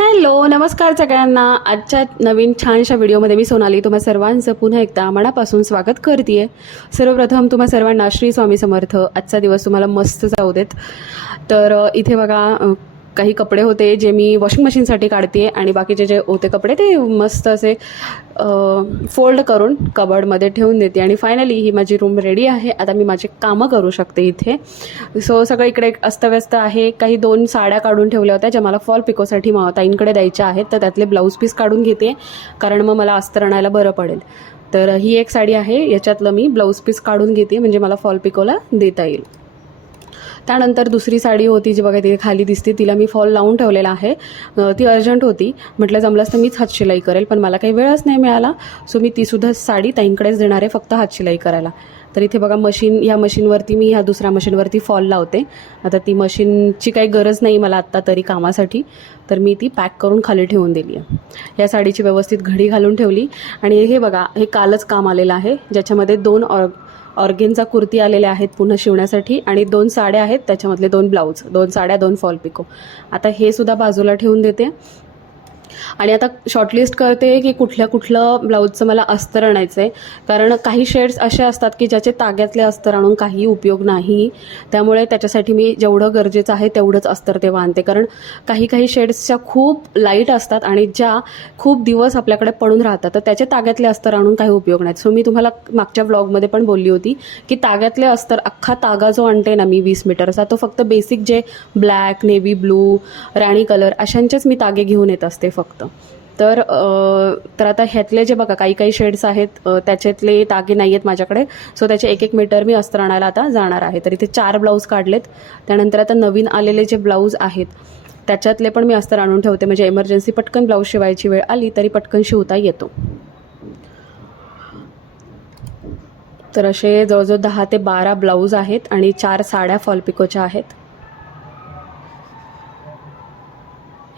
Hello नमस्कार सगळ्यांना. आजच्या नवीन छानशा व्हिडिओमध्ये मी सोनाली. तुम्हा सर्वांचं पुन्हा एकदा मनापासून स्वागत करते सर्वप्रथम तुम्हा सर्वांना श्री स्वामी समर्थ. आजचा दिवस तुम्हाला मस्त जाऊ देत. तर इथे बघा काही कपडे होते जे मी वॉशिंग मशीनसाठी काढते आणि बाकीचे जे होते कपडे ते मस्त असे फोल्ड करून कबर्डमध्ये ठेवून देते. आणि फायनली ही माझी रूम रेडी आहे. आता मी माझे कामं करू शकते इथे. सो सगळं इकडे अस्तव्यस्त आहे. काही दोन साड्या काढून ठेवल्या होत्या ज्या मला फॉल पिकोसाठी ताईंकडे द्यायच्या आहेत. तर त्यातले ब्लाऊज पीस काढून घेते कारण मग मला अस्तर आणायला बरं पडेल. तर ही एक साडी आहे. याच्यातलं मी ब्लाऊज पीस काढून घेते म्हणजे मला फॉल पिकोला देता येईल. त्यानंतर दुसरी साडी होती जी बघा तिथे खाली दिसते तिला मी फॉल लावून ठेवलेला आहे. ती अर्जंट होती. म्हटलं जमलंच तर मीच हातशिलाई करेल पण मला काही वेळच नाही मिळाला. सो मी तीसुद्धा साडी ताईंकडेच देणार आहे फक्त हातशिलाई करायला. तर इथे बघा मशीन ह्या मशीनवरती मी ह्या दुसऱ्या मशीनवरती फॉल लावते. आता ती मशीनची काही गरज नाही मला आत्ता तरी कामासाठी. तर मी ती पॅक करून खाली ठेवून दिली आहे. या साडीची व्यवस्थित घडी घालून ठेवली. आणि हे बघा हे कालच काम आलेलं आहे. ज्याच्यामध्ये दोन ऑर ऑर्गेनचा कुर्ती आलेल्या आहेत पुन्हा शिवण्यासाठी आणि दोन साड्या आहेत त्याच्यामधले दोन ब्लाऊज दोन साड्या दोन फॉल पिको. आता हे सुद्धा बाजूला ठेवून देते. आणि आता शॉर्टलिस्ट करते की कुठल्या कुठलं ब्लाऊजचं मला अस्तर आणायचं आहे कारण काही शेड्स असे असतात की ज्याचे ताग्यातले अस्तर आणून काही उपयोग नाही. त्यामुळे त्याच्यासाठी मी जेवढं गरजेचं आहे तेवढंच अस्तर तेव्हा आणते. कारण काही काही शेड्सच्या खूप लाइट असतात आणि ज्या खूप दिवस आपल्याकडे पडून राहतात तर त्याचे ताग्यातले अस्तर आणून काही उपयोग नाहीत सो मी तुम्हाला मागच्या ब्लॉगमध्ये पण बोलली होती की ताग्यातले अस्तर अख्खा तागा जो आणते ना मी वीस मीटरचा तो फक्त बेसिक जे ब्लॅक नेव्ही ब्लू राणी कलर अशांचेच मी तागे घेऊन येत असते. फक्त. तर तर आता ह्यातले जे बघा काही काही शेड्स आहेत त्याच्यातले तागे नाही आहेत माझ्याकडे. सो त्याचे एक एक मीटर मी अस्तर आणायला आता जाणार आहे. तर इथे चार ब्लाऊज काढलेत. त्यानंतर आता नवीन आलेले जे ब्लाऊज आहेत त्याच्यातले पण मी अस्तर आणून ठेवते. म्हणजे एमर्जन्सी पटकन ब्लाऊज शिवायची वेळ आली तरी पटकन शिवता येतो. तर असे जवळजवळ दहा ते बारा ब्लाऊज आहेत आणि चार साड्या फॉलपिकोच्या आहेत.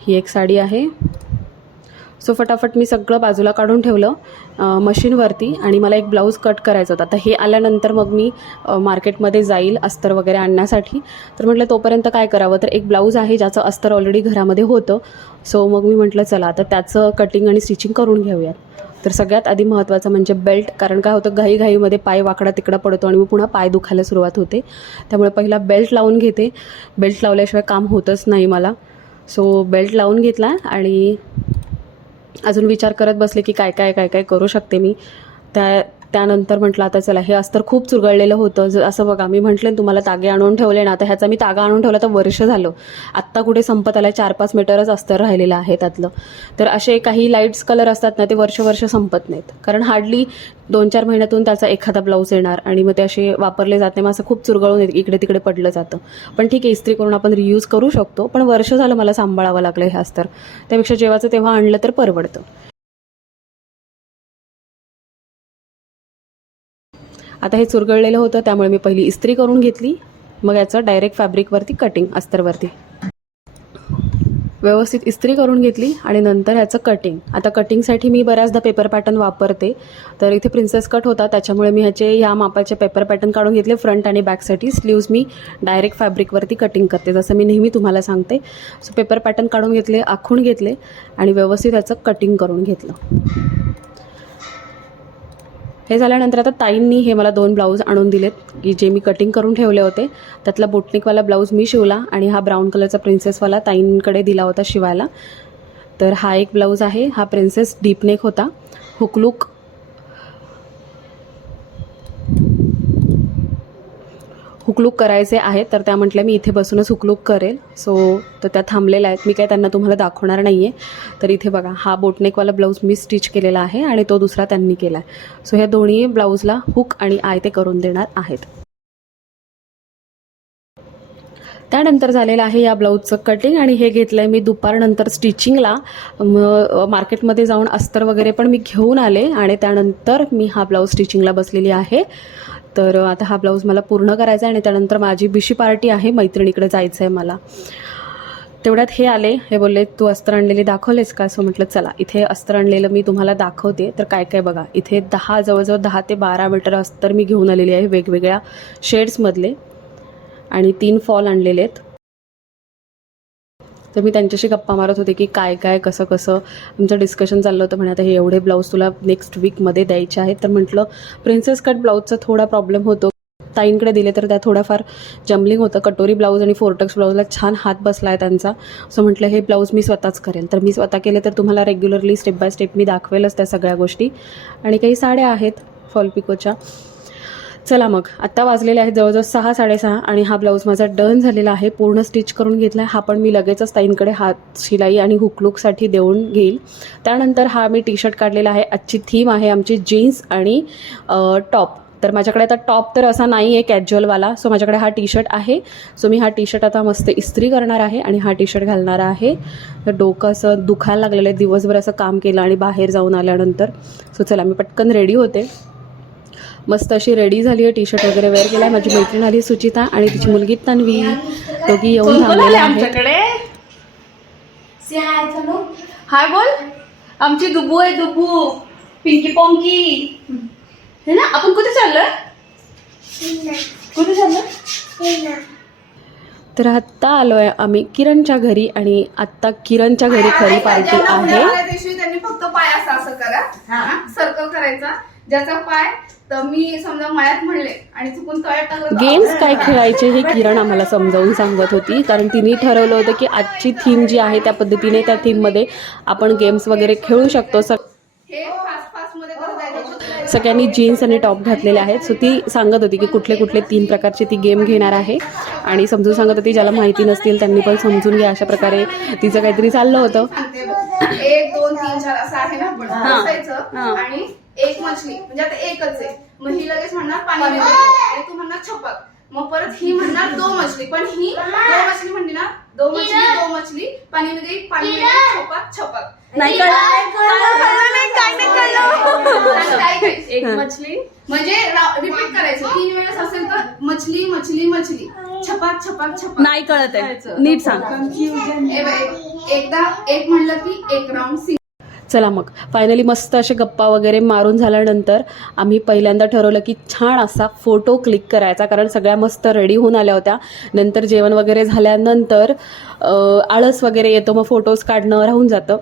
ही एक साडी आहे. सो फटाफट मी सगळं बाजूला काढून ठेवलं मशीनवरती आणि मला एक ब्लाऊज कट करायचं होतं. आता हे आल्यानंतर मग मी मार्केटमध्ये जाईल अस्तर वगैरे आणण्यासाठी. तर म्हटलं तोपर्यंत काय करावं? तर एक ब्लाऊज आहे ज्याचं अस्तर ऑलरेडी घरामध्ये होतं. सो मग मी म्हटलं चला आता त्याचं कटिंग आणि स्टिचिंग करून घेऊयात. तर सगळ्यात आधी महत्त्वाचं म्हणजे बेल्ट कारण काय होतं घाईघाईमध्ये पाय वाकडा तिकडा पडतो आणि मग पुन्हा पाय दुखायला सुरुवात होते. त्यामुळे पहिला बेल्ट लावून घेते. बेल्ट लावल्याशिवाय काम होतच नाही मला. सो बेल्ट लावून घेतला आणि अजून विचार करत बसले की काय काय काय काय करू शकते मी. त्या त्यानंतर म्हटलं आता चला हे अस्तर खूप चुरगळलेलं होतं. ज असं बघा मी म्हटले ना तुम्हाला तागे आणून ठेवले ना आता ह्याचा मी तागा आणून ठेवला तर वर्ष झालं. आत्ता कुठे संपत आला चार पाच मीटरच अस्तर राहिलेलं आहे त्यातलं. तर असे काही लाईट्स कलर असतात ना ते वर्ष वर्ष संपत नाहीत. कारण हार्डली दोन चार महिन्यातून त्याचा एखादा ब्लाऊज येणार आणि मग ते असे वापरले जात नाही मग असं खूप चुरगळून इकडे तिकडे पडलं जातं. पण ठीक आहे इस्त्री करून आपण रियूज करू शकतो पण वर्ष झालं मला सांभाळावं लागलं हे अस्तर. त्यापेक्षा जेव्हाचं तेव्हा आणलं तर परवडतं. आता हे चुरगळलेलं होतं त्यामुळे मी पहिली इस्त्री करून घेतली. मग याचं डायरेक्ट फॅब्रिकवरती कटिंग अस्तरवरती. व्यवस्थित इस्त्री करून घेतली आणि नंतर ह्याचं कटिंग आता कटिंगसाठी मी बऱ्याचदा पेपर पॅटर्न वापरते. तर इथे प्रिन्सेस कट होता त्याच्यामुळे मी ह्याचे ह्या मापाचे पेपर पॅटर्न काढून घेतले फ्रंट आणि बॅकसाठी स्लीव्ज मी डायरेक्ट फॅब्रिकवरती कटिंग करते जसं मी नेहमी तुम्हाला सांगते. सो पेपर पॅटर्न काढून घेतले आखून घेतले आणि व्यवस्थित ह्याचं कटिंग करून घेतलं. हे झाल्यानंतर आता ताईंनी हे मला दोन ब्लाऊज आणून दिलेत की जे मी कटिंग करून ठेवले होते. त्यातला बोटनिकवाला ब्लाऊज मी शिवला आणि हा ब्राऊन कलरचा प्रिन्सेसवाला ताईंकडे दिला होता शिवायला. तर हा एक ब्लाऊज आहे हा प्रिन्सेस डीपनेक होता. हुकलूक हुकलूक करायचे आहेत तर त्या म्हटल्या मी इथे बसूनच हुकलूक करेल. सो तर त्या थांबलेल्या आहेत. मी काय त्यांना तुम्हाला दाखवणार नाही आहे तर इथे बघा हा बोटनेकवाला ब्लाऊज मी स्टिच केलेला आहे आणि तो दुसरा त्यांनी केला आहे सो ह्या दोन्ही ब्लाऊजला हुक आणि आय ते करून देणार आहेत. त्यानंतर झालेलं आहे या ब्लाऊजचं कटिंग आणि हे घेतलं आहे मी दुपारनंतर स्टिचिंगला मार्केटमध्ये जाऊन अस्तर वगैरे पण मी घेऊन आले आणि त्यानंतर मी हा ब्लाऊज स्टिचिंगला बसलेली आहे. तर आता हा ब्लाऊज मला पूर्ण करायचा आहे आणि त्यानंतर माझी बिशी पार्टी आहे मैत्रिणीकडे जायचं आहे मला. तेवढ्यात हे आले हे बोलले तू अस्त्र आणलेले दाखवलेस का? असं म्हटलं चला इथे अस्त्र आणलेलं मी तुम्हाला दाखवते तर काय काय बघा. इथे दहा जवळजवळ दहा ते बारा मीटर अस्तर मी घेऊन आलेली आहे वेगवेगळ्या शेड्समधले आणि तीन फॉल आणलेले आहेत. तर मी त्यांच्याशी गप्पा मारत होते की काय काय कसं कसं. आमचं डिस्कशन चाललं होतं म्हणे आता हे एवढे ब्लाऊज तुला नेक्स्ट वीकमध्ये द्यायचे आहेत. तर म्हटलं प्रिन्सेस कट ब्लाऊजचा थोडा प्रॉब्लेम होतो. ताईंकडे दिले तर त्या थोडाफार जम्बलिंग होतं. कटोरी ब्लाऊज आणि फोरटक्स ब्लाऊजला छान हात बसला आहे त्यांचा. सो म्हटलं हे ब्लाऊज मी स्वतःच करेन. तर मी स्वतः केले तर तुम्हाला रेग्युलरली स्टेप बाय स्टेप मी दाखवेलच त्या सगळ्या गोष्टी. आणि काही साड्या आहेत फॉल पिकोच्या. चला मग आत्ता वाजलेले आहेत जवळजवळ सहा साडेसहा आणि हा ब्लाऊज माझा डन झालेला आहे पूर्ण स्टिच करून घेतला आहे हा पण मी लगेचच ताईंकडे हात शिलाई आणि हुकलुकसाठी देऊन घेईल. त्यानंतर हा मी टी शर्ट काढलेला आहे. आजची थीम आहे आमची जीन्स आणि टॉप तर माझ्याकडे आता टॉप तर असा नाही आहे कॅज्युअलवाला सो माझ्याकडे हा टी शर्ट आहे. सो मी हा टी शर्ट आता मस्त इस्त्री करणार आहे आणि हा टी शर्ट घालणार आहे. तर डोकं असं दुखायला लागलेलं आहे. दिवसभर असं काम केलं आणि बाहेर जाऊन आल्यानंतर. सो चला मी पटकन रेडी होते. मस्त अशी रेडी झाली आहे टी शर्ट वगैरे वेअर केला आहे माझी मैत्रीण आली सुचिता आणि तिची मुलगी तन्वी दोघी येऊन थांबलेल्या आहेत आमच्याकडे हाय बोल आमची दुबू आहे दुबू पिंकी पोंकी है ना आपण कुठे चाललोय कुठे चाललोय तर आत्ता आलो आहे आम्ही किरणच्या घरी आणि आत्ता किरणच्या घरी खरी पार्टी आहे दिवशी त्यांनी फक्त पाय असं असं करा सर्कल करायचा ज्याचा पाय तर मी समजा मळ्यात म्हणले आणि चुकून तळ्यात टाकलं तर गेम्स काय खेळायचे हे किरण आम्हाला समजावून सांगत होती. कारण तिने ठरवलं होतं की आजची थीम जी आहे त्या पद्धतीने त्या थीममध्ये आपण गेम्स वगैरे खेळू शकतो. स हे फास्ट फास्टमध्ये करत जायचं? सगळ्यांनी जीन्स आणि टॉप घातलेले आहेत. सो ती सांगत होती की कुठले कुठले तीन प्रकारचे ती गेम घेणार आहे. आणि समजून सांगत होती ज्याला माहिती नसतील त्यांनी पण समजून घ्या. अशा प्रकारे तिचं काहीतरी चाललं होतं. सांगते बघ. एक दोन तीन चार असं आहे ना हा. हा. आणि एक मछली म्हणजे आता एकच आहे. मग ही लगेच म्हणणार पाणी में गई. आणि तू म्हणणार छपक. मग परत ही म्हणणार दो मछली. पण ही दो मछली म्हणली ना दो मछली दो मछली पाणी में गई पाणी छपक छपक. नाही एक मछली. म्हणजे रिपीट करायचं. तीन वेळेस असेल तर मछली मछली मछली. छपाक छपाक छपाक. नाही कळत आहे. नीट सांग. एकदा एक म्हणलं की एक राऊंड चला मग. फायनली मस्त असे गप्पा वगैरे मारून झाल्यानंतर आम्ही पहिल्यांदा ठरवलं की छान असा फोटो क्लिक करायचा कारण सगळ्या मस्त रेडी होऊन आल्या होत्या. नंतर जेवण वगैरे झाल्यानंतर आळस वगैरे येतो मग फोटोज काढणं राहून जातं.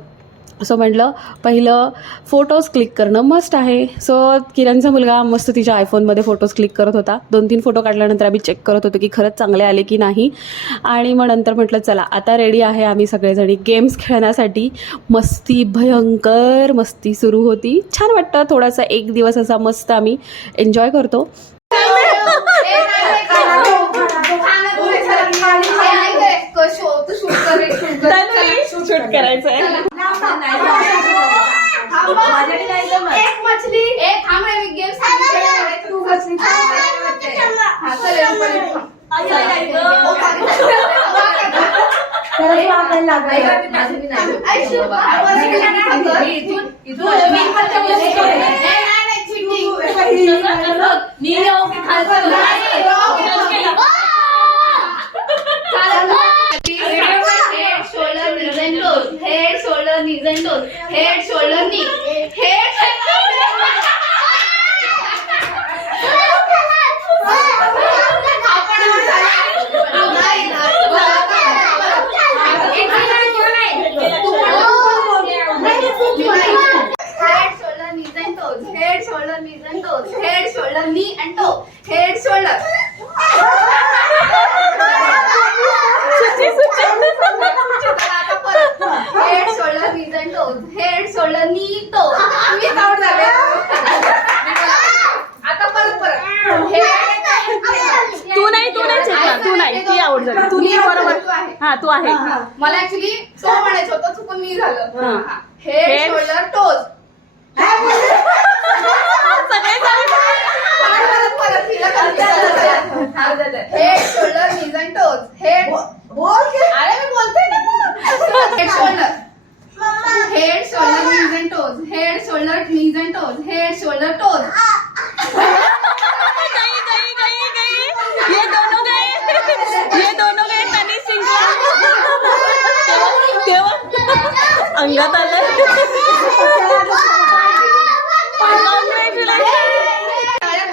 सो म्हटलं पहिलं फोटोज क्लिक करणं मस्ट आहे. सो किरणचा मुलगा मस्त तिच्या आयफोनमध्ये फोटोज क्लिक करत होता. दोन तीन फोटो काढल्यानंतर आम्ही चेक करत होतो की खरंच चांगले आले की नाही. आणि मग नंतर म्हटलं चला आता रेडी आहे आम्ही सगळेजणी गेम्स खेळण्यासाठी. मस्ती भयंकर मस्ती सुरू होती. छान वाटतं थोडासा एक दिवस असा मस्त आम्ही एन्जॉय करतो. शूट करायचं आहे एक मछली. एक थांब रे मी गेम सांगितलं तू मछली हा चल ऊपर Head, head shoulder knees and head shoulder knee head तू नाही तू आवड झाली. तू नीट बरोबर. हा तू आहे. मला ऍक्च्युली तो म्हणायचं होतं चुकून मी झालं. हा. Head. Shoulder toes head shoulder knees and toes head अरे मी बोलते ना head shoulder head shoulder knees and toes head shoulder knees and toes head shoulder toes गई, गई, गई, गई. ये दोनों गए ये दोनों गए त्यांनी जिंकला तेव्हा तेव्हा अंगात आलं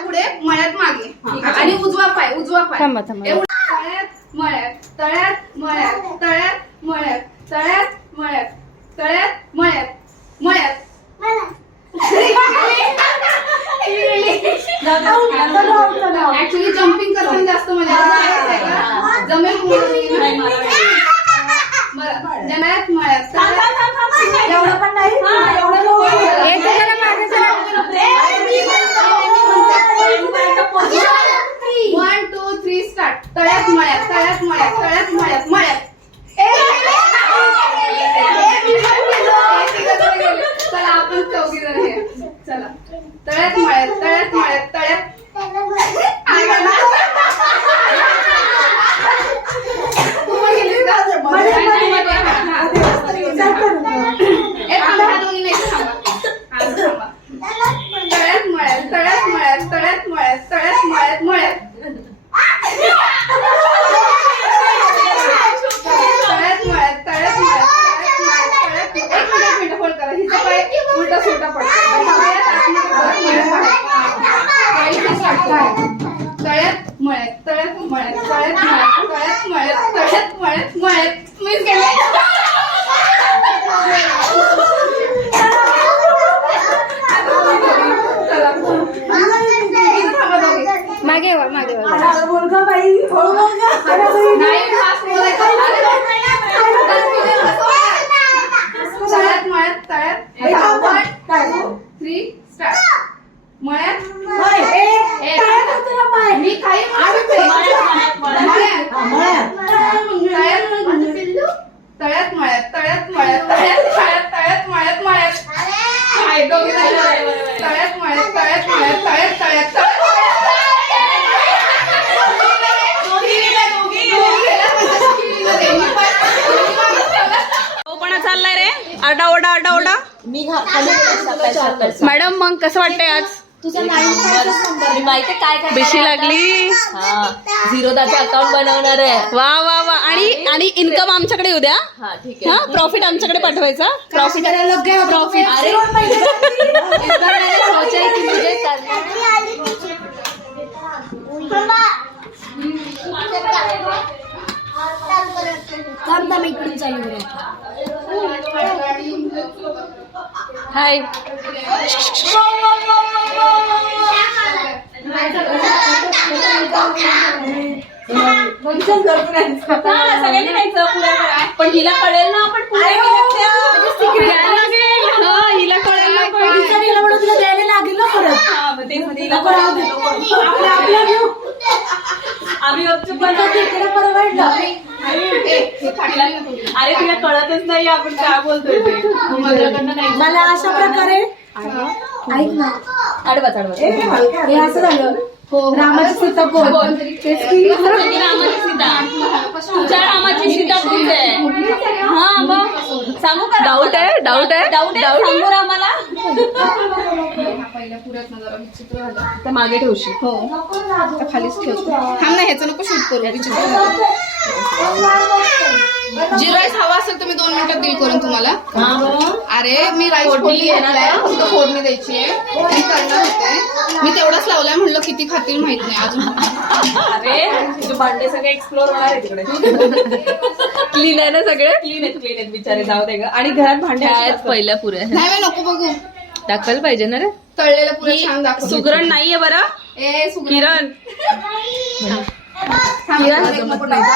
पुढे मळ्यात मागे. आणि उजवा पाय उजवा पाय. थांबा, थांबा. तळ्यात मळ्यात तळ्यात मळ्यात तळ्यात मळ्यात तळ्यात मळ्यात तळ्यात मळ्यात मळ्यात. ऍक्च्युली जम्पिंग करताना जास्त मजा? जमेल. मळ्यात तळ्यात एवढं पण नाही? एवढं नको. वन टू थ्री स्टार्ट तळ्यात मळ्यात तळ्यात मळ्यात तळ्यात मळ्यात मळ्यात. चला आपण चौघी जण चला. तळ्यात मळ्यात तळ्यात मळ्यात तळ्यात तू पण गेलीस का? ए, थांबा, ह्या दोघी नाही, थांबा. हा, थांबा. तळ्यात मळ्यात तळ्यात मळ्यात तळ्यात मळ्यात तळ्यात मळ्यात मळ्यात तळ्यात मळ्यात तळ्यात मळ्यात तळ्यात मळ्यात तळ्यात एक मिनिट एक मिनिट होल्ड करा हिचा पाय उलटा सुलटा पडतो तळ्यात आतमध्ये परत मळ्यात तळ्यात मळ्यात तळ्यात मळ्यात तळ्यात मळ्यात तळ्यात मळ्यात तळ्यात मळ्यात मळ्यात मीच गेले चला इथं थांबा दोघी. मागे वा मागे वा हळू बोल गं बाई, हळू बोल गं. हळू बोल. नाही फास्ट बोलायचं तळ्यात मळ्यात हे? थ्री स्टार्ट मळ्यात मी काही. तळ्यात तळ्यात मळ्यात तळ्यात मळ्यात तळ्यात मळ्यात तळ्यात मळ्यात मळ्यात. तळ्यात मळ्यात तळ्यात मळ्यात तळ्यात तळ्यात तळ्यात चाललाय रे. आरडा ओरडा आरडा मी. मॅडम मग कसं वाटतंय आज? तुझा नाईन मी माहिती काय काय बेशी लागली. हा. झिरोदाचं अकाउंट बनवणार आहे. वा वा वा. आणि आणि इन्कम आमच्याकडे येऊ द्या. हा ठीक हा प्रॉफिट आमच्याकडे पाठवायचा. प्रॉफिट प्रॉफिट अरे. आहे सगळ्यांनी जायचं पुढे पण हिला कळेल ना आपण पुढे द्यायला लागेल. हा, हिला कळेल ना पण. तुला द्यायला लागेल ना परत. नको राहू दे. आपलं आपलं घेऊ. आम्ही गपचूप आता तिकडे परवडलं. अरे तिला कळतच नाही आपण काय बोलतोय ते. माझ्याकडनं नाही. मला अशा प्रकारे ऐक ना. आडवा हे असं झालं. रामाची सीता कोण? तेच की. तुझी रामाची सीता. तुझ्या रामाची सीता तूच आहे? हा मग सांगू का डाऊट आहे डाऊट आहे. डाऊट आहे? सांगू रामाला? पहिल्या पुऱ्यात जरा विचित्र झालं तर मागे ठेवशी हो. खालीच ठेवतो थांब ना ह्याचं नको शूट करू. विचित्र. जी राईस हवा असेल तर मी दोन मिनिटात दिल करून तुम्हाला. अरे मी राईस फोडणी घेतलाय. फक्त फोडणी द्यायची आहे. मी करणार होते. मी तेवढंच लावलाय म्हणलं किती खातील माहीत नाही अजून. अरे तुझे भांडे सगळे एक्सप्लोर होणार आहे तिकडे क्लीन आहे ना सगळे? क्लीन आहेत क्लीन आहेत बिचारे जाऊ दे ग. आणि घरात भांडे आहेत. पहिल्या पुऱ्या. नाही नको बघू. दाखवायला पाहिजे ना रे? तळलेलं पुरे छान दाखव. सुगरण नाहीये बरं? ए सुगरण किरण?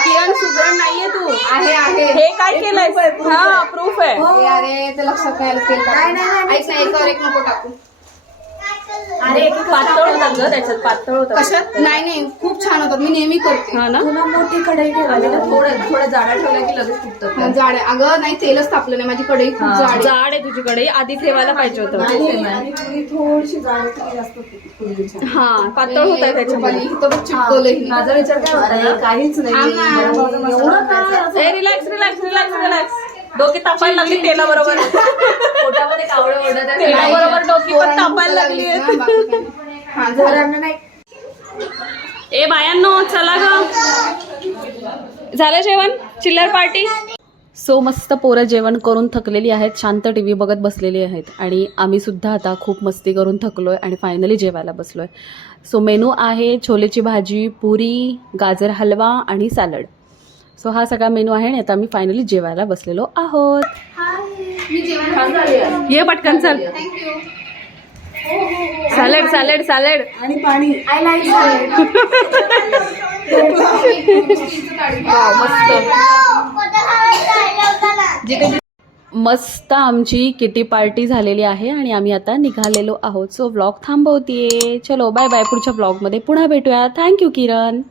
किरण सुगरण नाहीये तू. आहे आहे. हे काय केलंय हा प्रूफ आहे. अरे ते लक्षात नाही. ऐक एक नको टाकू. अरे पातळ होतात ग त्याच्यात पातळ होतात कशात? नाही नाही खूप छान होतात मी नेहमी करते. हा ना? तुला मोठी कढई ठेवायला थोडं थोडं जाडा ठेवलं की लगेच फुटतात जाड. आहे अगं नाही तेलच तापलं नाही. माझी कढई खूप जाड आहे. जाड आहे तुझ्याकडे आधी ठेवायला पाहिजे होतं. आणि पुरी थोडीशी जाड जास्त. हा पातळ होत आहे त्याच्यामध्ये. इथं बघ चिपकवलंय हिने. माझा विचार काय होता? काहीच थांब ना. एवढं काय? ए रिलॅक्स रिलॅक्स रिलॅक्स रिलॅक्स डोकी तापायला लागली तेला बरोबर पोटामध्ये ओढत. तेलाबरोबर डोकी पण तापायला लागली. हा नाही. ए बायांनो चला ग. झालं जेवण? चिल्लर पार्टी? सो मस्त पोरं जेवण करून थकलेली आहेत. शांत टी व्ही बघत बसलेली आहेत. आणि आम्ही सुद्धा आता खूप मस्ती करून थकलोय आणि फायनली जेवायला बसलोय. सो मेनू आहे छोलेची भाजी पुरी गाजर हलवा आणि सॅलड सो हा सगळा मेनू आहे आणि आता आम्ही फायनली जेवायला बसलेलो आहोत. मी जेवण ये पटकन चल. Thank you salad salad salad I like मस्त. आमची किटी पार्टी झालेली आहे आणि आम्ही आता निघालेलो आहोत. सो व्लॉग थांबवतीये. चलो बाय बाय पुढच्या व्लॉगमध्ये पुन्हा भेटूया. Thank you Kiran.